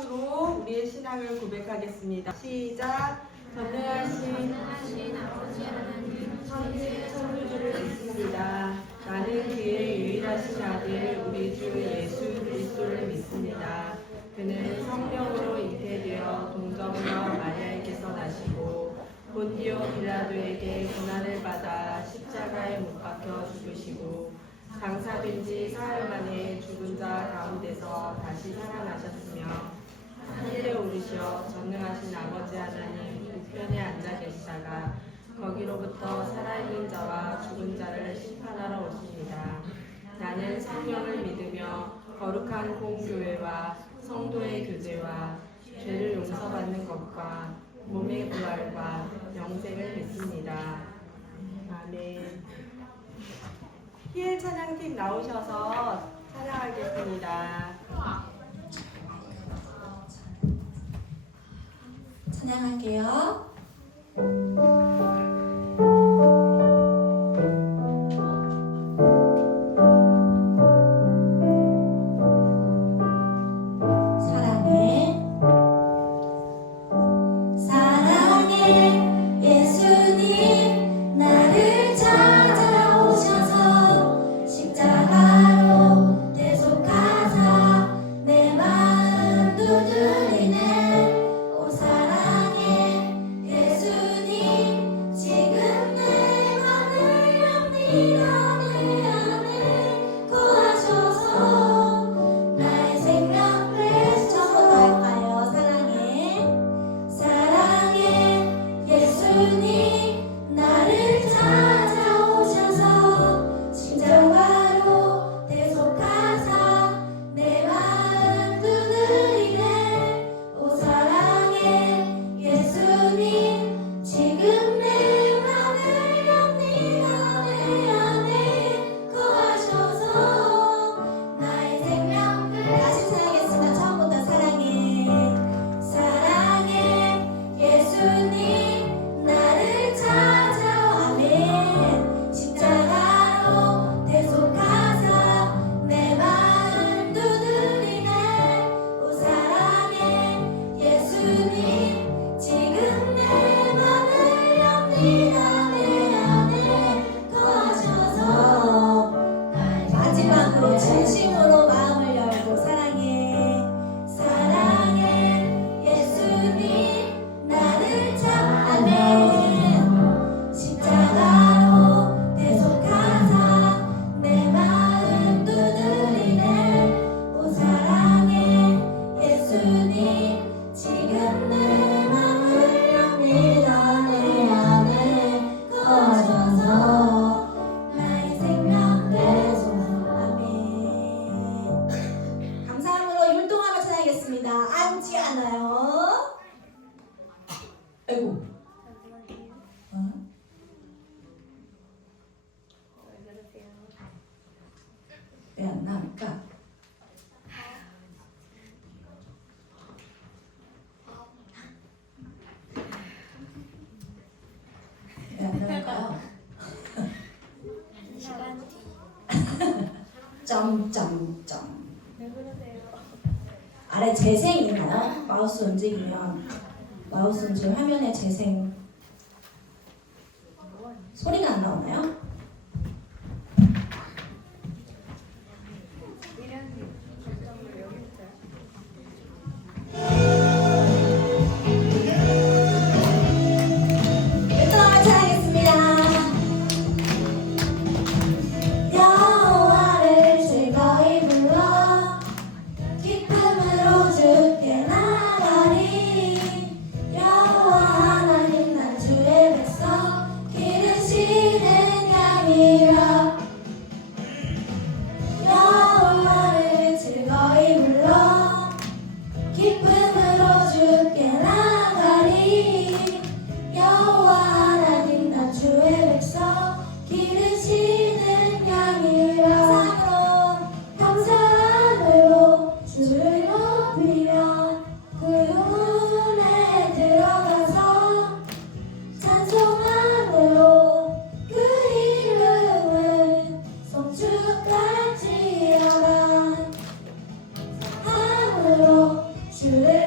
찬양으로 우리의 신앙을 고백하겠습니다. 시작. 전능하신 아버지 하나님, 천주주를 믿습니다. 나는 그의 유일하신 아들 우리 주 예수 그리스도를 믿습니다. 그는 성령으로 잉태되어 동정녀 마리아에게서 나시고 본디오 빌라도에게 고난을 받아 십자가에 못 박혀 죽으시고 장사된 지 사흘 만에 죽은 자 가운데서 다시 살아나셨으며 하늘에 오르시어 전능하신 아버지 하나님 우편에 앉아 계시다가 거기로부터 살아있는 자와 죽은 자를 심판하러 오십니다. 나는 성령을 믿으며 거룩한 공교회와 성도의 교제와 죄를 용서받는 것과 몸의 부활과 영생을 믿습니다. 아멘. 희엘 찬양팀 나오셔서 찬양하겠습니다. 찬양할게요. 왜 안 나올까? 왜 안 나올까요? 점점점. 아래 재생 있나요? 마우스 움직이면 마우스 움직이면 화면에 재생 소리가 안 나오나요? 주를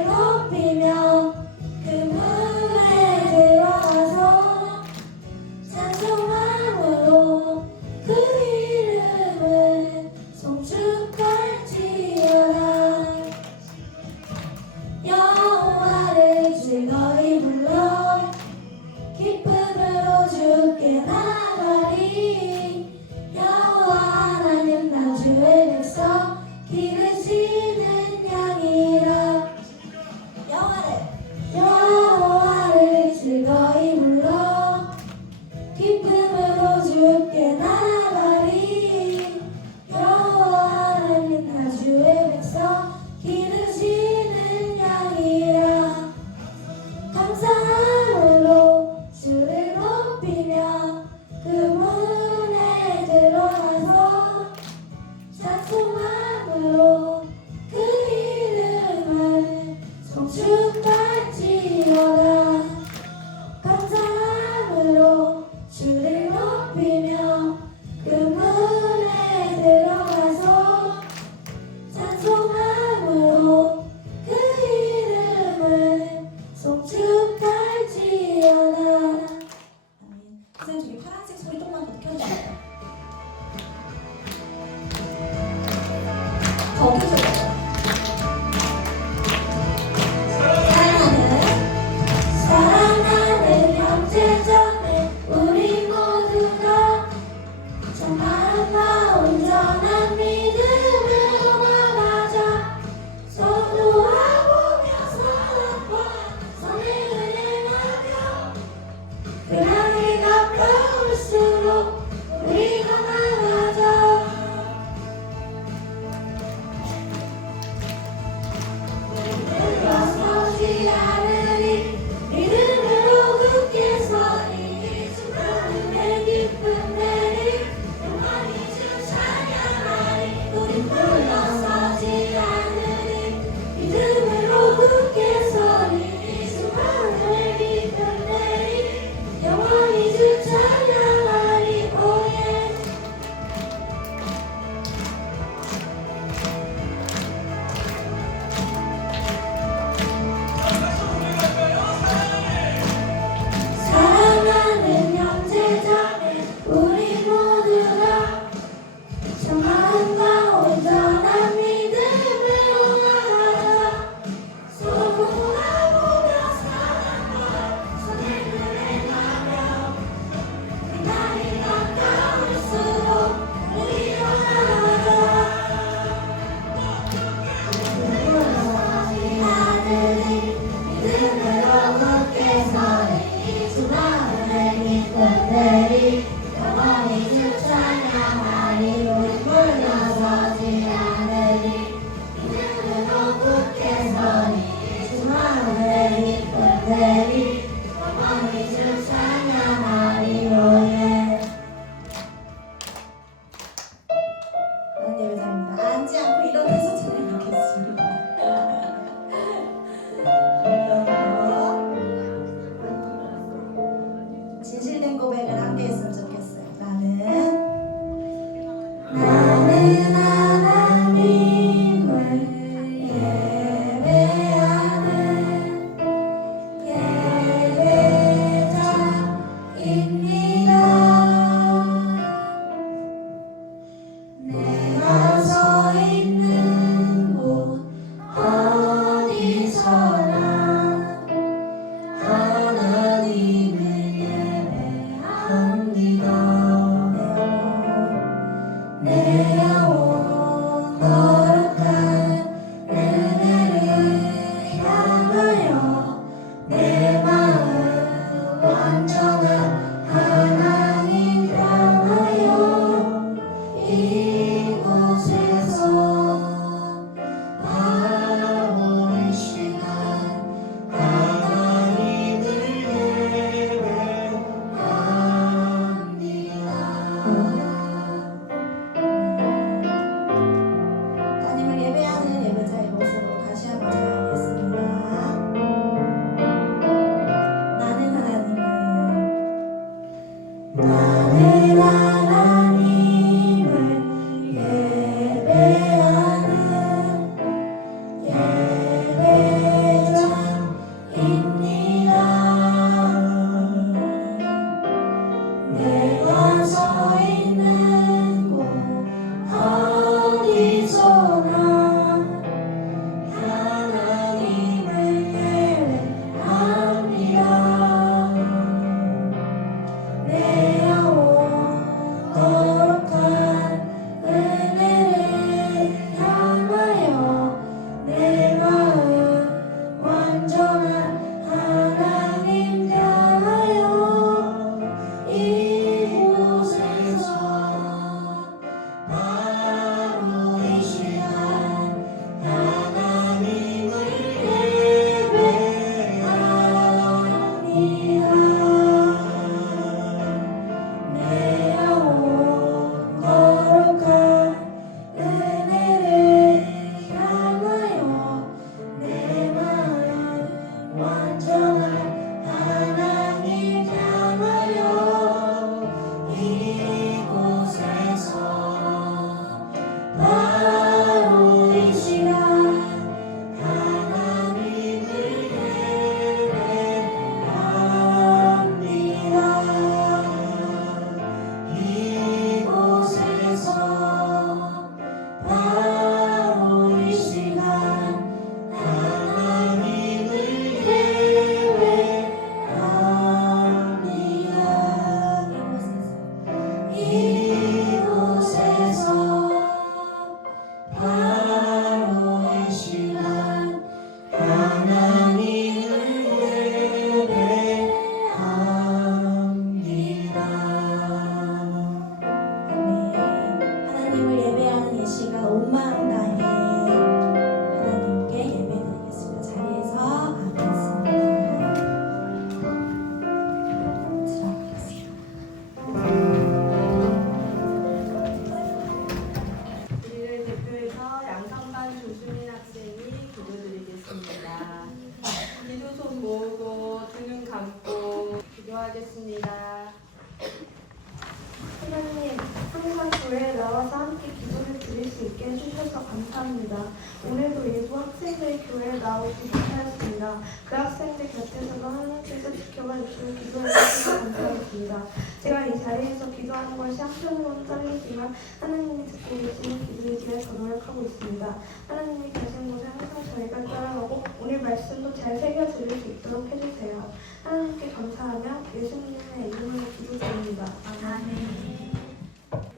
기도하였습니다. 그 학생들 곁에서도 하나님께서 지켜봐 주시고 기도해 주셔서 감사하겠습니다. 제가 이 자리에서 기도하는 것이 한편으로는 떨리지만 하나님이 듣고 계시는 기도이기에 더 노력하고 있습니다. 하나님이 계신 곳에 항상 저희가 따라가고 오늘 말씀도 잘 새겨 들을 수 있도록 해주세요. 하나님께 감사하며 예수님의 이름으로 기도드립니다. 아멘.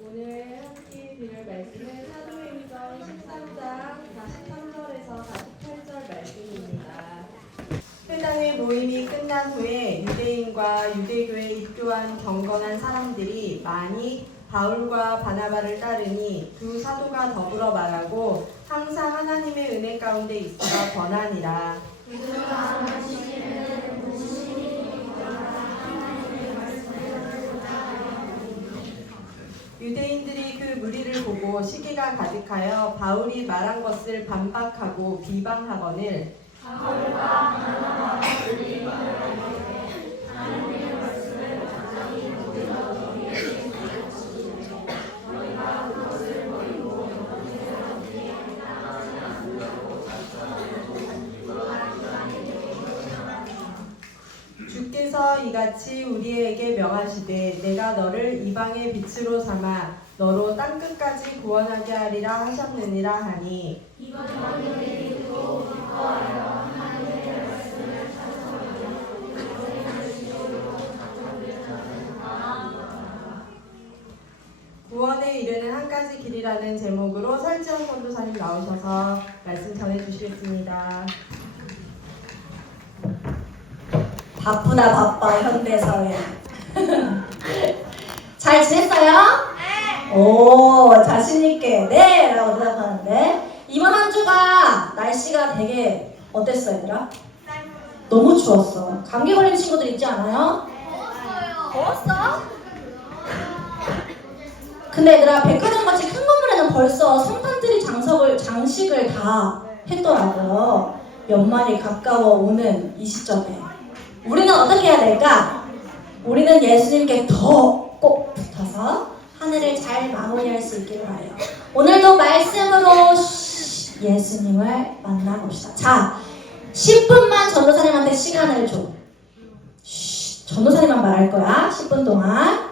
오늘 함께 들을 말씀은 사도행전 13장 43절에서 48절 말씀입니다. 회당의 모임이 끝난 후에 유대인과 유대교에 입교한 경건한 사람들이 많이 바울과 바나바를 따르니 두 사도가 더불어 말하고 항상 하나님의 은혜 가운데 있어 권하니라. 유대인들이 그 무리를 보고 시기가 가득하여 바울이 말한 것을 반박하고 비방하거늘 주께서 이같이 우리에게 명하시되 내가 너를 이방의 빛으로 삼아 너로 땅끝까지 구원하게 하리라 하셨느니라 하니 구원에 이르는 한 가지 길이라는 제목으로 설지현 선교사님 나오셔서 말씀 전해주시겠습니다. 바쁘다 바빠 현대사회. 잘 지냈어요? 네. 오 자신있게 네 라고 대답하는데 이번 한 주가 날씨가 되게 어땠어요 얘들아? 너무 추웠어. 감기 걸린 친구들 있지 않아요? 더웠어? 근데 얘들아 백화점 같이 큰 건물에는 벌써 성탄들이 장식을 다 했더라고요. 연말이 가까워 오는 이 시점에 우리는 어떻게 해야 될까? 우리는 예수님께 더 꼭 붙어서 하늘을 잘 마무리할 수 있기를 바라요. 오늘도 말씀으로 예수님을 만나봅시다. 자, 10분만 전도사님한테 시간을 줘. 전도사님만 말할 거야. 10분 동안.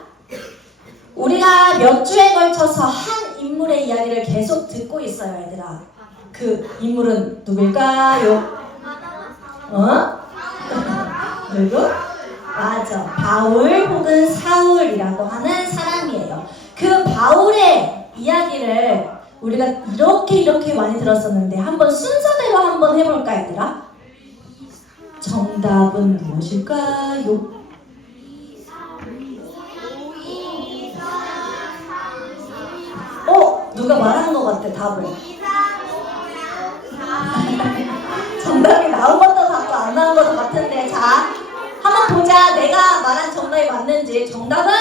우리가 몇 주에 걸쳐서 한 인물의 이야기를 계속 듣고 있어요, 얘들아. 그 인물은 누굴까요? 누구? 맞아. 바울 혹은 사울이라고 하는 사람이에요. 그 바울의 이야기를 우리가 이렇게 많이 들었었는데 한번 순서대로 한번 해볼까 얘들아? 정답은 무엇일까요? 누가 말하는 것 같아 답을. 정답이 나온 것도 같고 안 나온 것도 같은데 자 한번 보자. 내가 말한 정답이 맞는지. 정답은?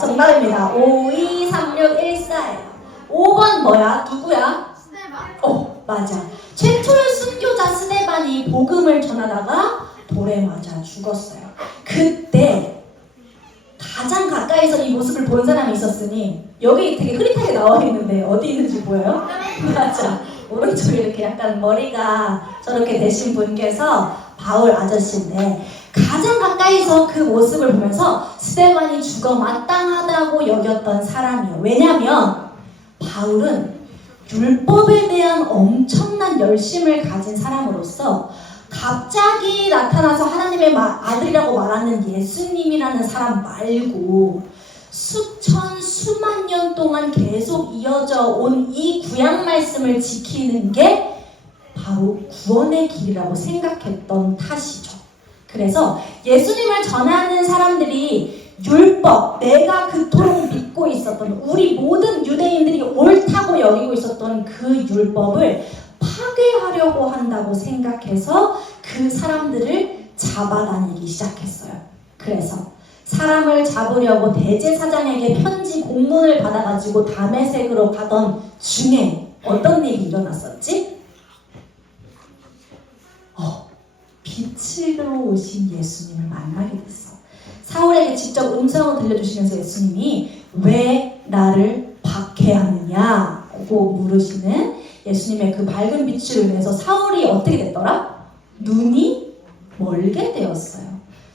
정답입니다. 523614예요. 5번 뭐야? 누구야? 스데반. 맞아. 최초의 순교자 스데반이 복음을 전하다가 돌에 맞아 죽었어요. 그때 가장 가까이서 이 모습을 본 사람이 있었으니 여기 되게 흐릿하게 나와 있는데 어디 있는지 보여요? 맞아. 오른쪽에 이렇게 약간 머리가 저렇게 되신 분께서 바울 아저씨인데 가장 가까이서 그 모습을 보면서 스데반이 죽어 마땅하다고 여겼던 사람이에요. 왜냐하면 바울은 율법에 대한 엄청난 열심을 가진 사람으로서 갑자기 나타나서 하나님의 아들이라고 말하는 예수님이라는 사람 말고 수만 년 동안 계속 이어져 온 이 구약 말씀을 지키는 게 바로 구원의 길이라고 생각했던 탓이죠. 그래서 예수님을 전하는 사람들이 율법, 내가 그토록 믿고 있었던 우리 모든 유대인들이 옳다고 여기고 있었던 그 율법을 파괴하려고 한다고 생각해서 그 사람들을 잡아다니기 시작했어요. 그래서 사람을 잡으려고 대제사장에게 편지 공문을 받아가지고 다메섹으로 가던 중에 어떤 일이 일어났었지? 빛으로 오신 예수님을 만나게 됐어. 사울에게 직접 음성을 들려주시면서 예수님이 왜 나를 박해하느냐고 물으시는 예수님의 그 밝은 빛으로 인해서 사울이 어떻게 됐더라? 눈이 멀게 되었어요.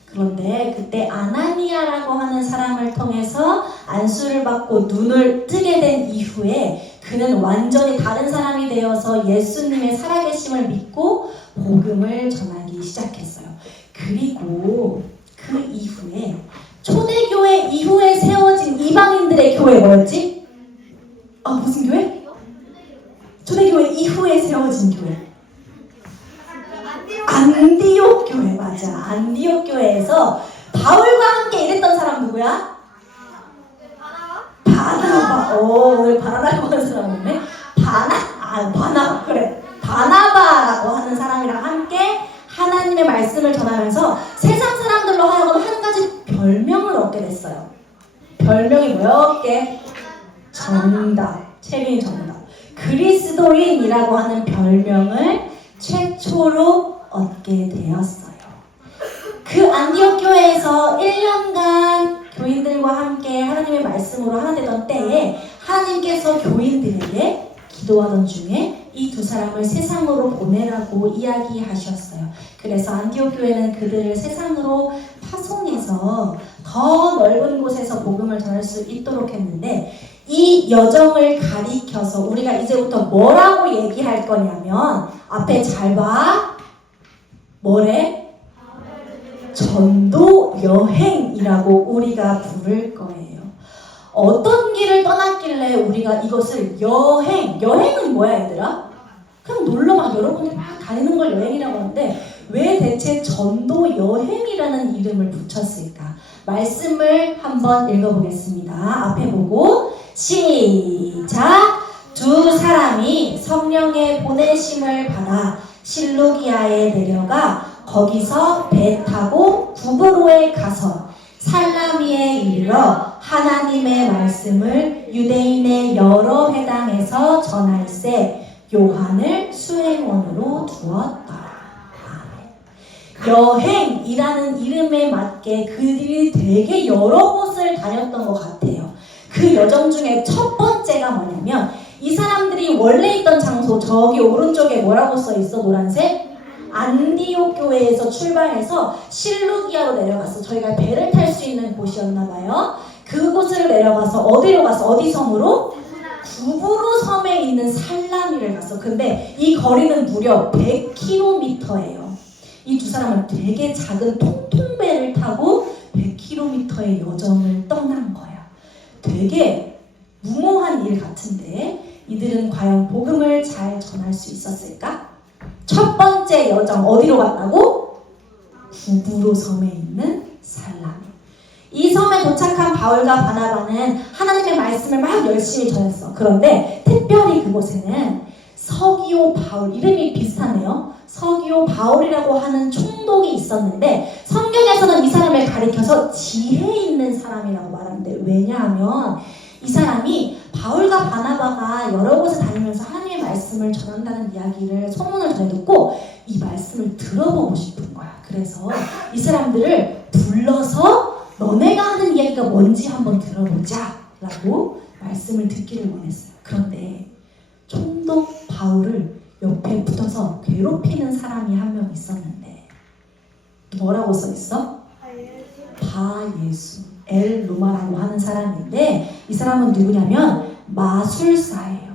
그런데 그때 아나니아라고 하는 사람을 통해서 안수를 받고 눈을 뜨게 된 이후에 그는 완전히 다른 사람이 되어서 예수님의 살아계심을 믿고 복음을 전하기 시작했어요. 그리고 그 이후에 초대교회 이후에 세워진 이방인들의 교회 뭐였지? 무슨 교회? 초대교회 이후에 세워진 교회. 안디옥 교회. 맞아. 안디옥 교회에서 바울과 함께 일했던 사람 누구야? 바나바. 오늘 바나바라고 하는 사람 없네. 바나바. 그래. 바나바라고 하는 사람이랑 함께 하나님의 말씀을 전하면서 세상 사람들로 하여금 한 가지 별명을 얻게 됐어요. 별명이 몇 개? 정답. 체린 정답. 그리스도인이라고 하는 별명을 최초로 얻게 되었어요. 그 안디옥 교회에서 1년간 교인들과 함께 하나님의 말씀으로 하나 되던 때에 하나님께서 교인들에게 기도하던 중에 이 두 사람을 세상으로 보내라고 이야기하셨어요. 그래서 안디옥 교회는 그들을 세상으로 파송해서 더 넓은 곳에서 복음을 전할 수 있도록 했는데 이 여정을 가리켜서 우리가 이제부터 뭐라고 얘기할 거냐면 앞에 잘 봐. 뭐래? 전도 여행이라고 우리가 부를 거예요. 어떤 길을 떠났길래 우리가 이것을 여행은 뭐야 얘들아? 그냥 놀러만 여러분이 막 다니는 걸 여행이라고 하는데 왜 대체 전도 여행이라는 이름을 붙였을까? 말씀을 한번 읽어보겠습니다. 앞에 보고 시작! 두 사람이 성령의 보내심을 받아 실루기아에 내려가 거기서 배 타고 구브로에 가서 살라미에 이르러 하나님의 말씀을 유대인의 여러 회당에서 전할세 요한을 수행원으로 두었더라. 여행이라는 이름에 맞게 그들이 되게 여러 곳을 다녔던 것 같아요. 그 여정 중에 첫 번째가 뭐냐면 이 사람들이 원래 있던 장소 저기 오른쪽에 뭐라고 써있어? 노란색? 안디옥 교회에서 출발해서 실루기아로 내려갔어. 저희가 배를 탈 수 있는 곳이었나봐요. 그곳으로 내려가서 어디로 갔어? 어디 섬으로? 구브로 섬에 있는 살라미를 갔어. 근데 이 거리는 무려 100km예요. 이 두 사람은 되게 작은 통통배를 타고 100km의 여정을 떠난 거야. 되게 무모한 일 같은데 이들은 과연 복음을 잘 전할 수 있었을까? 첫 번째 여정 어디로 갔다고? 구브로 섬에 있는 살라미. 이 섬에 도착한 바울과 바나바는 하나님의 말씀을 막 열심히 전했어. 그런데 특별히 그곳에는 서기오 바울, 이름이 비슷하네요. 서기오 바울이라고 하는 총독이 있었는데 성경에서는 이 사람을 가리켜서 지혜 있는 사람이라고 말하는데 왜냐하면 이 사람이 바울과 바나바가 여러 곳에 다니면서 하나님의 말씀을 전한다는 이야기를 소문을 전해 듣고 이 말씀을 들어보고 싶은 거야. 그래서 이 사람들을 불러서 너네가 하는 이야기가 뭔지 한번 들어보자 라고 말씀을 듣기를 원했어요. 그런데 총독 바울을 옆에 붙어서 괴롭히는 사람이 한 명 있었는데 뭐라고 써있어? 바예수 엘로마라고 하는 사람인데 이 사람은 누구냐면 마술사예요.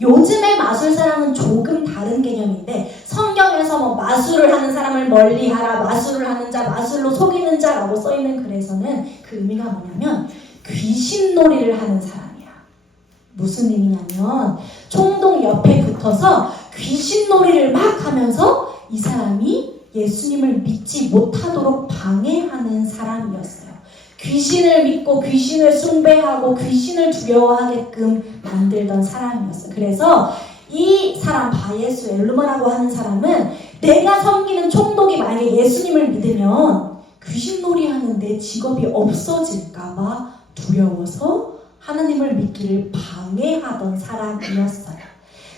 요즘의 마술사랑은 조금 다른 개념인데 성경에서 뭐 마술을 하는 사람을 멀리하라, 마술을 하는 자, 마술로 속이는 자라고 써있는 글에서는 그 의미가 뭐냐면 귀신놀이를 하는 사람이야. 무슨 의미냐면 총독 옆에 붙어서 귀신놀이를 막 하면서 이 사람이 예수님을 믿지 못하도록 방해하는 사람이었어요. 귀신을 믿고 귀신을 숭배하고 귀신을 두려워하게끔 만들던 사람이었어요. 그래서 이 사람 바예수 엘루마라고 하는 사람은 내가 섬기는 총독이 만약에 예수님을 믿으면 귀신놀이하는 내 직업이 없어질까봐 두려워서 하나님을 믿기를 방해하던 사람이었어요.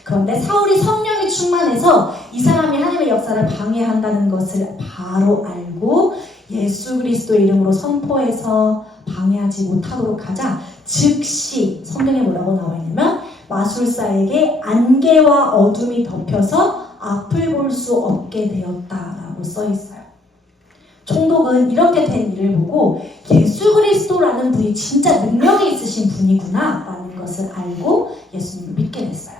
그런데 사울이 성령이 충만해서 이 사람이 하나님의 역사를 방해한다는 것을 바로 알고 예수 그리스도의 이름으로 선포해서 방해하지 못하도록 하자 즉시 성경에 뭐라고 나와 있냐면 마술사에게 안개와 어둠이 덮여서 앞을 볼 수 없게 되었다라고 써 있어요. 총독은 이렇게 된 일을 보고 예수 그리스도라는 분이 진짜 능력이 있으신 분이구나 라는 것을 알고 예수님을 믿게 됐어요.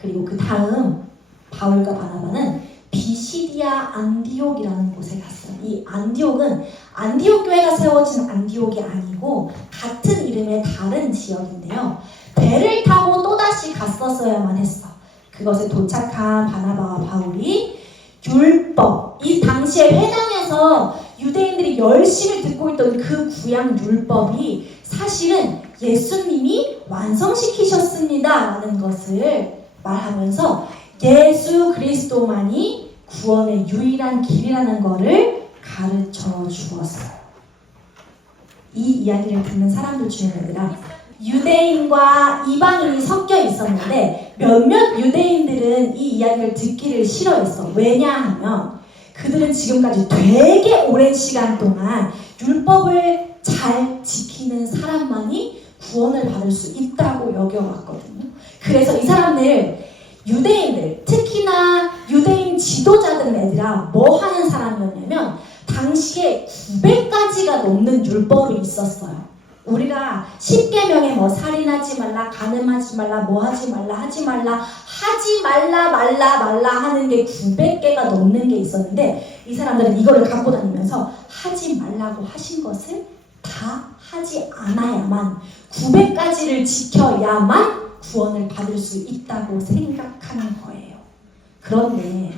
그리고 그 다음 바울과 바나바는 비시디아 안디옥이라는 곳에 갔어요. 이 안디옥은 안디옥 교회가 세워진 안디옥이 아니고 같은 이름의 다른 지역인데요. 배를 타고 또다시 갔었어야만 했어. 그것에 도착한 바나바와 바울이 율법, 이 당시에 회당에서 유대인들이 열심히 듣고 있던 그 구약 율법이 사실은 예수님이 완성시키셨습니다 라는 것을 말하면서 예수 그리스도만이 구원의 유일한 길이라는 것을 가르쳐 주었어요. 이 이야기를 듣는 사람들 중에 유대인과 이방인이 섞여 있었는데 몇몇 유대인들은 이 이야기를 듣기를 싫어했어. 왜냐하면 그들은 지금까지 되게 오랜 시간 동안 율법을 잘 지키는 사람만이 구원을 받을 수 있다고 여겨왔거든요. 그래서 이 사람들 유대인들, 특히나 유대인 지도자들 애들아 뭐 하는 사람이었냐면 당시에 900가지가 넘는 율법이 있었어요. 우리가 10계명에 뭐 살인하지 말라, 간음하지 말라, 뭐 하지 말라, 하지 말라, 하지 말라, 말라 하는 게 900개가 넘는 게 있었는데 이 사람들은 이거를 갖고 다니면서 하지 말라고 하신 것을 다 하지 않아야만 900가지를 지켜야만 구원을 받을 수 있다고 생각하는 거예요. 그런데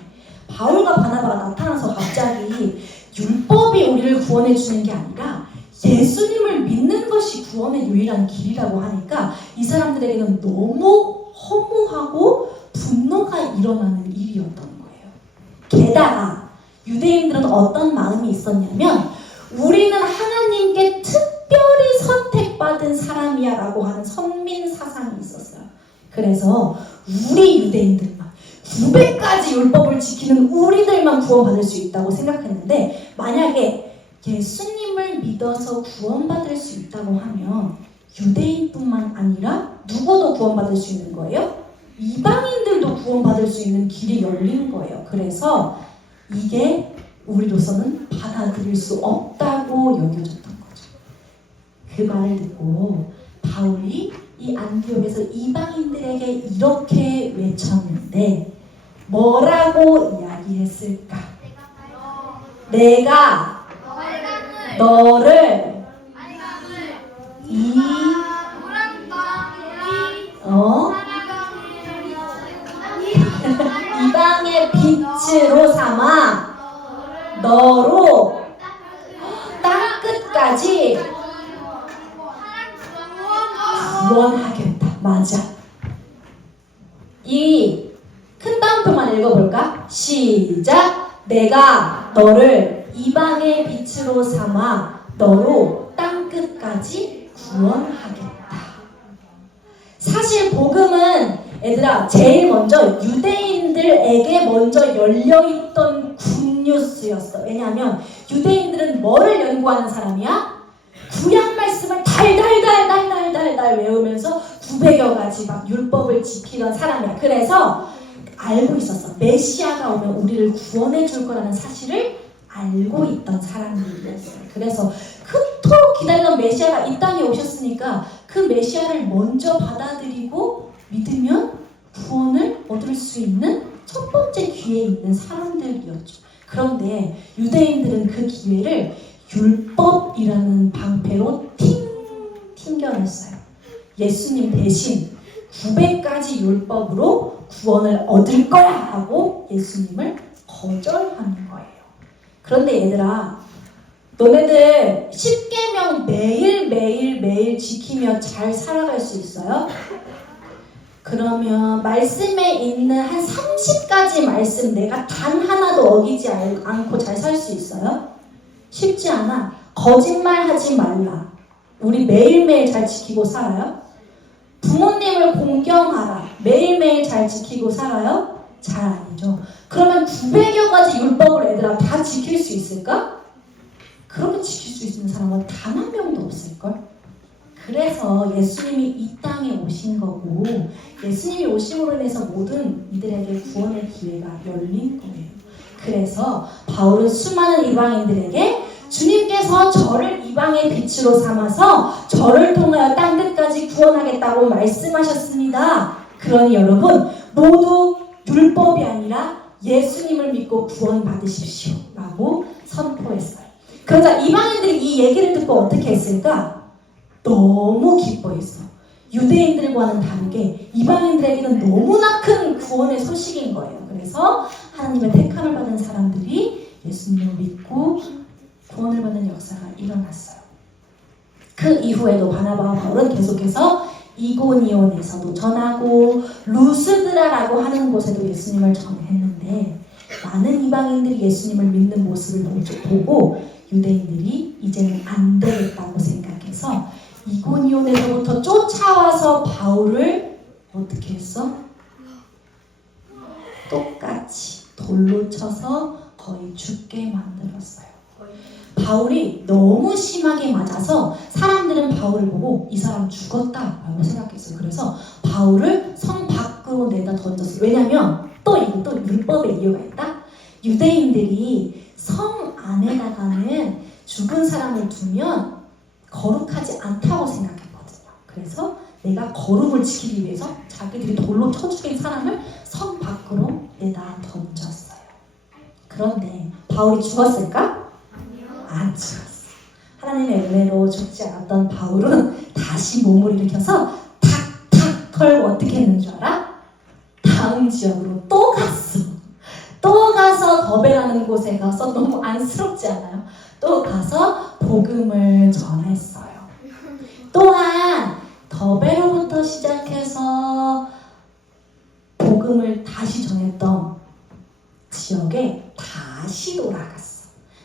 바울과 바나바가 나타나서 갑자기 율법이 우리를 구원해 주는 게 아니라 예수님을 믿는 것이 구원의 유일한 길이라고 하니까 이 사람들에게는 너무 허무하고 분노가 일어나는 일이었던 거예요. 게다가 유대인들은 어떤 마음이 있었냐면 우리는 하나님께 특별히 선택받은 사람이야 라고 하는 선민 사상이 있었어요. 그래서 우리 유대인들만 900가지 율법을 지키는 우리들만 구원받을 수 있다고 생각했는데 만약에 예수님을 믿어서 구원받을 수 있다고 하면 유대인뿐만 아니라 누구도 구원받을 수 있는 거예요? 이방인들도 구원받을 수 있는 길이 열린 거예요. 그래서 이게 우리로서는 받아들일 수 없다고 여겨졌던 거죠. 그 말을 듣고 바울이 이 안디옥에서 이방인들에게 이렇게 외쳤는데 뭐라고 이야기했을까? 내가 너를 이방의 빛으로 삼아 너로 땅끝까지 구원하겠다. 맞아. 이 큰 따옴표만 읽어볼까? 시작. 내가 너를 이방의 빛으로 삼아 너로 땅끝까지 구원하겠다. 사실 복음은 얘들아 제일 먼저 유대인들에게 먼저 열려있던 굿뉴스였어. 왜냐하면 유대인들은 뭐를 연구하는 사람이야? 구약 말씀을 달달 외우면서 900여 가지 막 율법을 지키던 사람이야. 그래서 알고 있었어. 메시아가 오면 우리를 구원해 줄 거라는 사실을 알고 있던 사람들이었어요. 그래서 그토록 기다리던 메시아가 이 땅에 오셨으니까 그 메시아를 먼저 받아들이고 믿으면 구원을 얻을 수 있는 첫 번째 기회에 있는 사람들이었죠. 그런데 유대인들은 그 기회를 율법이라는 방패로 튕겨냈어요. 예수님 대신 900가지 율법으로 구원을 얻을 거야 하고 예수님을 거절하는 거예요. 그런데 얘들아, 너네들 10계명 매일 지키며 잘 살아갈 수 있어요? 그러면 말씀에 있는 한 30가지 말씀 내가 단 하나도 어기지 않고 잘 살 수 있어요? 쉽지 않아. 거짓말하지 말라. 우리 매일매일 잘 지키고 살아요? 부모님을 공경하라. 매일매일 잘 지키고 살아요? 잘 아니죠. 그러면 900여 가지 율법을 애들아 다 지킬 수 있을까? 그렇게 지킬 수 있는 사람은 단 한 명도 없을걸? 그래서 예수님이 이 땅에 오신 거고 예수님이 오심으로 인해서 모든 이들에게 구원의 기회가 열린 거예요. 그래서 바울은 수많은 이방인들에게 주님께서 저를 이방의 빛으로 삼아서 저를 통하여 땅끝까지 구원하겠다고 말씀하셨습니다. 그러니 여러분 모두 율법이 아니라 예수님을 믿고 구원받으십시오 라고 선포했어요. 그러자 이방인들이 이 얘기를 듣고 어떻게 했을까? 너무 기뻐했어. 유대인들과는 다르게 이방인들에게는 너무나 큰 구원의 소식인 거예요. 그래서 하나님의 택함을 받은 사람들이 예수님을 믿고 구원을 받는 역사가 일어났어요. 그 이후에도 바나바와 바울은 계속해서 이고니온에서도 전하고 루스드라라고 하는 곳에도 예수님을 전했는데 많은 이방인들이 예수님을 믿는 모습을 보고 유대인들이 이제는 안 되겠다고 생각해서 이고니온에서부터 쫓아와서 바울을 어떻게 했어? 똑같이 돌로 쳐서 거의 죽게 만들었어요. 바울이 너무 심하게 맞아서 사람들은 바울을 보고 이 사람 죽었다라고 생각했어요. 그래서 바울을 성 밖으로 내다 던졌어요. 왜냐면 또 율법의 이유가 있다. 유대인들이 성 안에다가는 죽은 사람을 두면 거룩하지 않다고 생각했거든요. 그래서 내가 거룩을 지키기 위해서 자기들이 돌로 쳐 죽인 사람을 성 밖으로 내다 던졌어요. 그런데 바울이 죽었을까? 안 죽었어. 하나님의 은혜로 죽지 않았던 바울은 다시 몸을 일으켜서 탁탁 털고 어떻게 했는 줄 알아? 다음 지역으로 또 갔어. 또 가서 더베라는 곳에 가서 너무 안쓰럽지 않아요? 또 가서 복음을 전했어요. 또한 더베로부터 시작해서 복음을 다시 전했던 지역에 다시 돌아갔어.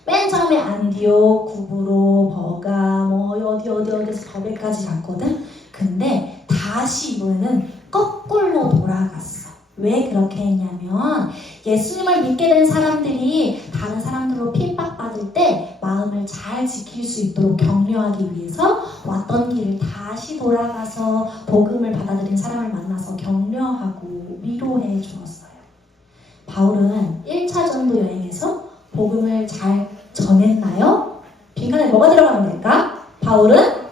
맨 처음에 안디옥, 구브로, 버가 어디에서 더베까지 갔거든. 근데 다시 이번에는 거꾸로 돌아갔어. 왜 그렇게 했냐면 예수님을 믿게 된 사람들이 다른 사람들로 핍박받을 때 마음을 잘 지킬 수 있도록 격려하기 위해서 왔던 길을 다시 돌아가서 복음을 받아들인 사람을 만나서 격려하고 위로해 주었어요. 바울은 1차 전도 여행에서 복음을 잘 전했나요? 빈칸에 뭐가 들어가면 될까? 바울은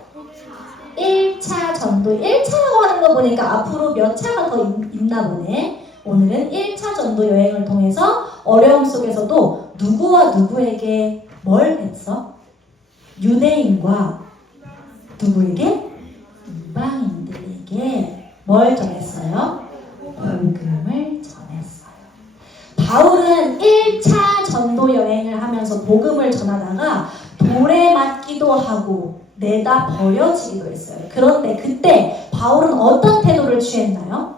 1차 전도, 1차라고 하는 거 보니까 앞으로 몇 차가 더 있나 보네. 오늘은 1차 전도 여행을 통해서 어려움 속에서도 누구와 누구에게 뭘 했어? 유대인과 누구에게? 이방인들에게 뭘 전했어요? 복음을 전했어요. 바울은 1차 전도 여행을 하면서 복음을 전하다가 돌에 맞기도 하고 내다 버려지기도 했어요. 그런데 그때 바울은 어떤 태도를 취했나요?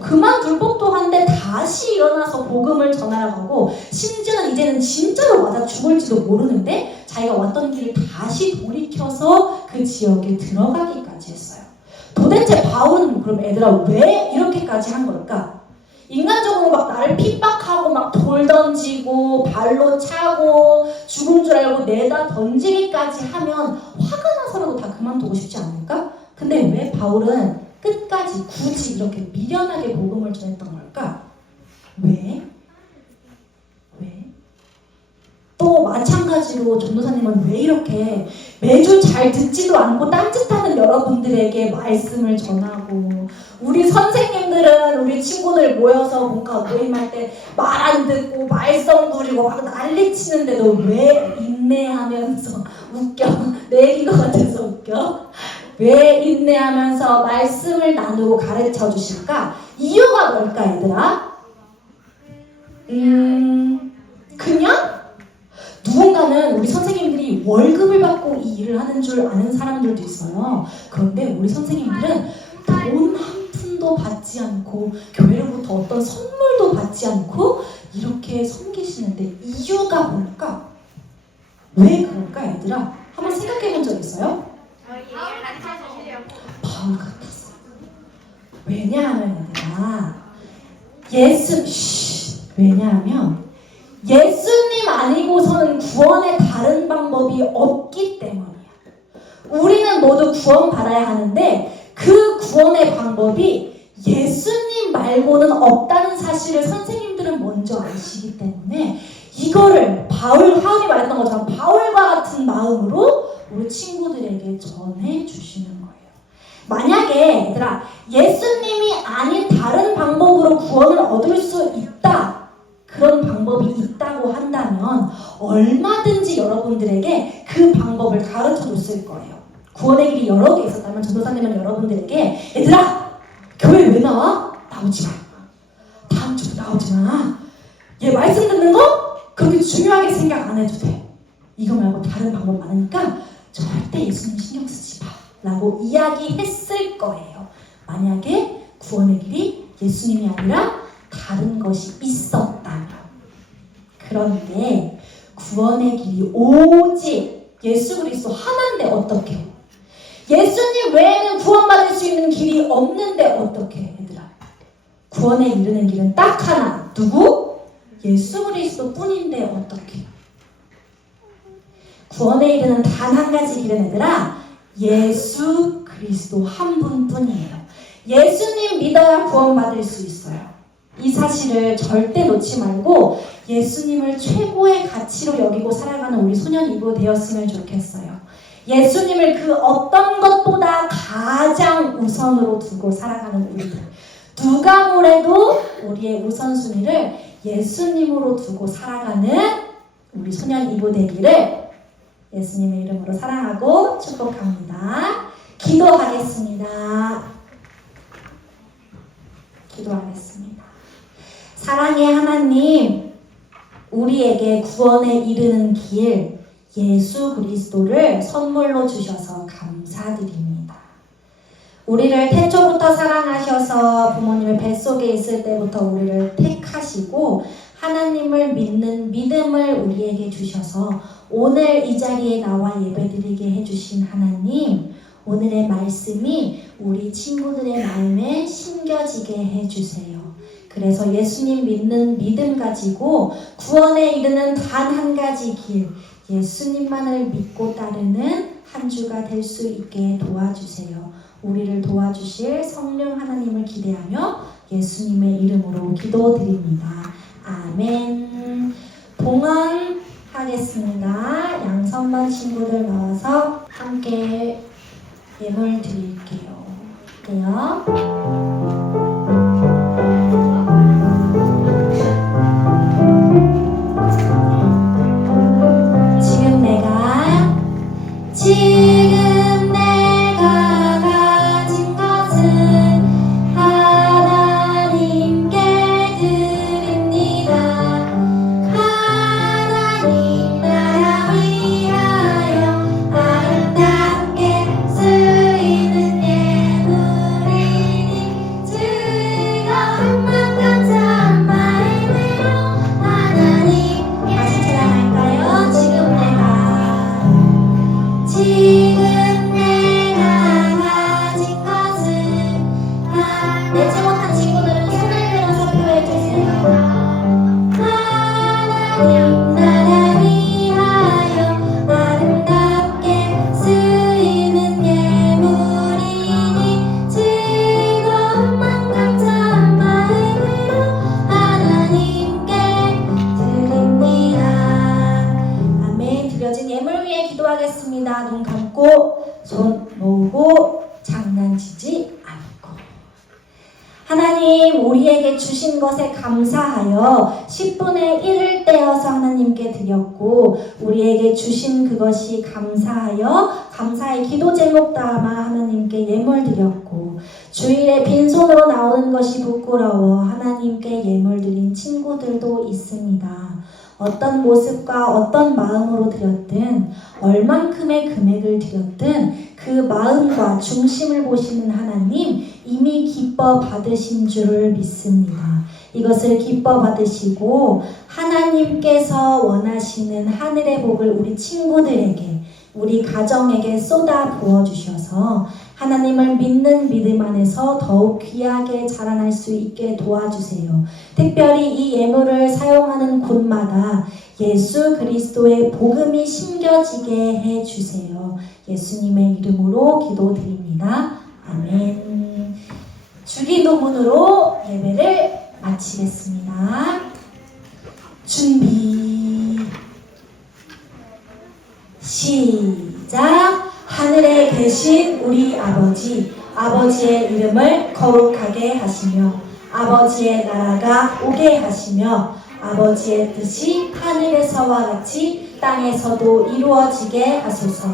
그만둘 법도 한데 다시 일어나서 복음을 전하러 가고 심지어는 이제는 진짜로 맞아 죽을지도 모르는데 자기가 왔던 길을 다시 돌이켜서 그 지역에 들어가기까지 했어요. 도대체 바울은 그럼 얘들아 왜 이렇게까지 한 걸까? 인간적으로 막 나를 핍박하고 막 돌 던지고 발로 차고 죽은 줄 알고 내다 던지기까지 하면 화가 나서라도 다 그만두고 싶지 않을까? 근데 왜 바울은 끝까지 굳이 이렇게 미련하게 복음을 전했던 걸까? 왜? 또 마찬가지로 전도사님은 왜 이렇게 매주 잘 듣지도 않고 딴짓하는 여러분들에게 말씀을 전하고 우리 선생님들은 우리 친구들 모여서 뭔가 모임할 때 말 안 듣고 말썽 부리고 막 난리 치는데도 왜 인내하면서 웃겨? 내 얘기인 것 같아서 웃겨? 왜 인내하면서 말씀을 나누고 가르쳐 주실까? 이유가 뭘까 얘들아? 그냥 누군가는 우리 선생님들이 월급을 받고 이 일을 하는 줄 아는 사람들도 있어요. 그런데 우리 선생님들은 돈 한 푼도 받지 않고 교회로부터 어떤 선물도 받지 않고 이렇게 섬기시는데 이유가 뭘까? 왜 그럴까 얘들아? 한번 생각해 본 적 있어요? 바울 같았어. 왜냐하면 얘들아 왜냐하면 예수님 아니고서는 구원의 다른 방법이 없기 때문이야. 우리는 모두 구원받아야 하는데 그 구원의 방법이 예수님 말고는 없다는 사실을 선생님들은 먼저 아시기 때문에 이거를 화음이 말했던 것처럼 바울과 같은 마음으로 우리 친구들에게 전해주시는 거예요. 만약에 얘들아 예수님이 아닌 다른 방법으로 구원을 얻을 수 있다, 그런 방법이 있다고 한다면 얼마든지 여러분들에게 그 방법을 가르쳐 줬을 거예요. 구원의 길이 여러 개 있었다면 전도사님은 여러분들에게 얘들아 교회 왜 나와? 나오지 마. 다음 주에 나오지 마. 얘 말씀 듣는 거 그렇게 중요하게 생각 안 해도 돼. 이거 말고 다른 방법 많으니까 절대 예수님 신경 쓰지 마 라고 이야기했을 거예요. 만약에 구원의 길이 예수님이 아니라 다른 것이 있었다면. 그런데 구원의 길이 오직 예수 그리스도 하나인데 어떻게? 예수님 외에는 구원받을 수 있는 길이 없는데 어떻게 얘들아? 구원에 이르는 길은 딱 하나. 누구? 예수 그리스도 뿐인데 어떻게? 구원에 이르는 단 한 가지 길은 얘들아 예수 그리스도 한 분뿐이에요. 예수님 믿어야 구원받을 수 있어요. 이 사실을 절대 놓지 말고 예수님을 최고의 가치로 여기고 살아가는 우리 소년 이보 되었으면 좋겠어요. 예수님을 그 어떤 것보다 가장 우선으로 두고 살아가는 우리들. 누가 뭐래도 우리의 우선순위를 예수님으로 두고 살아가는 우리 소년 이보 되기를 예수님의 이름으로 사랑하고 축복합니다. 기도하겠습니다. 기도하겠습니다. 사랑의 하나님, 우리에게 구원에 이르는 길 예수 그리스도를 선물로 주셔서 감사드립니다. 우리를 태초부터 사랑하셔서 부모님의 뱃속에 있을 때부터 우리를 택하시고 하나님을 믿는 믿음을 우리에게 주셔서 오늘 이 자리에 나와 예배드리게 해주신 하나님, 오늘의 말씀이 우리 친구들의 마음에 심겨지게 해주세요. 그래서 예수님 믿는 믿음 가지고 구원에 이르는 단 한 가지 길, 예수님만을 믿고 따르는 한 주가 될 수 있게 도와주세요. 우리를 도와주실 성령 하나님을 기대하며 예수님의 이름으로 기도드립니다. 아멘. 봉헌하겠습니다. 양선반 친구들 나와서 함께 예물 드릴게요. 그래요. 지금 내가 가진 것은 하나님께 드립니다. 하나님 나라 위하여 아름답게 쓰이는 예물이니 즐거운 맘 감사한 마음으로 하나님 다시 찬양할까요? 지금 내가 가진 것은 내지 못한 친구들은 손을 들어서 표해주세요. 하나님 나라 위하여 아름답게 쓰이는 예물이니 즐거운 맘 감사한 마음으로 하나님께 드립니다. 아멘. 드려진 예물 위에 기도하겠습니다. 눈 감고 손 모으고 장난치지 않고. 하나님, 우리에게 주신 것에 감사하여 10분의 1을 떼어서 하나님께 드렸고 우리에게 주신 그것이 감사하여 감사의 기도 제목 담아 하나님께 예물 드렸고 주일에 빈손으로 나오는 것이 부끄러워 하나님께 예물 드린 친구들도 있습니다. 어떤 모습과 어떤 마음으로 드렸든 얼만큼의 금액을 드렸든 그 마음과 중심을 보시는 하나님 이미 기뻐 받으신 줄을 믿습니다. 이것을 기뻐 받으시고 하나님께서 원하시는 하늘의 복을 우리 친구들에게 우리 가정에게 쏟아 부어주셔서 하나님을 믿는 믿음 안에서 더욱 귀하게 자라날 수 있게 도와주세요. 특별히 이 예물을 사용하는 곳마다 예수 그리스도의 복음이 심겨지게 해주세요. 예수님의 이름으로 기도드립니다. 아멘. 주기도문으로 예배를 마치겠습니다. 준비 시작. 하늘에 계신 우리 아버지, 아버지의 이름을 거룩하게 하시며 아버지의 나라가 오게 하시며 아버지의 뜻이 하늘에서와 같이 땅에서도 이루어지게 하소서.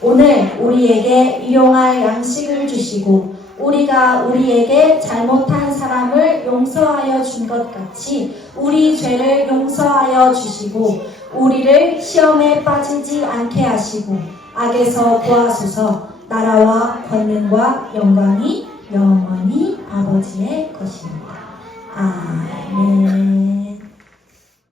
오늘 우리에게 일용할 양식을 주시고 우리가 우리에게 잘못한 사람을 용서하여 준 것 같이 우리 죄를 용서하여 주시고 우리를 시험에 빠지지 않게 하시고 악에서 구하소서. 나라와 권능과 영광이 영원히 아버지의 것입니다. 아멘.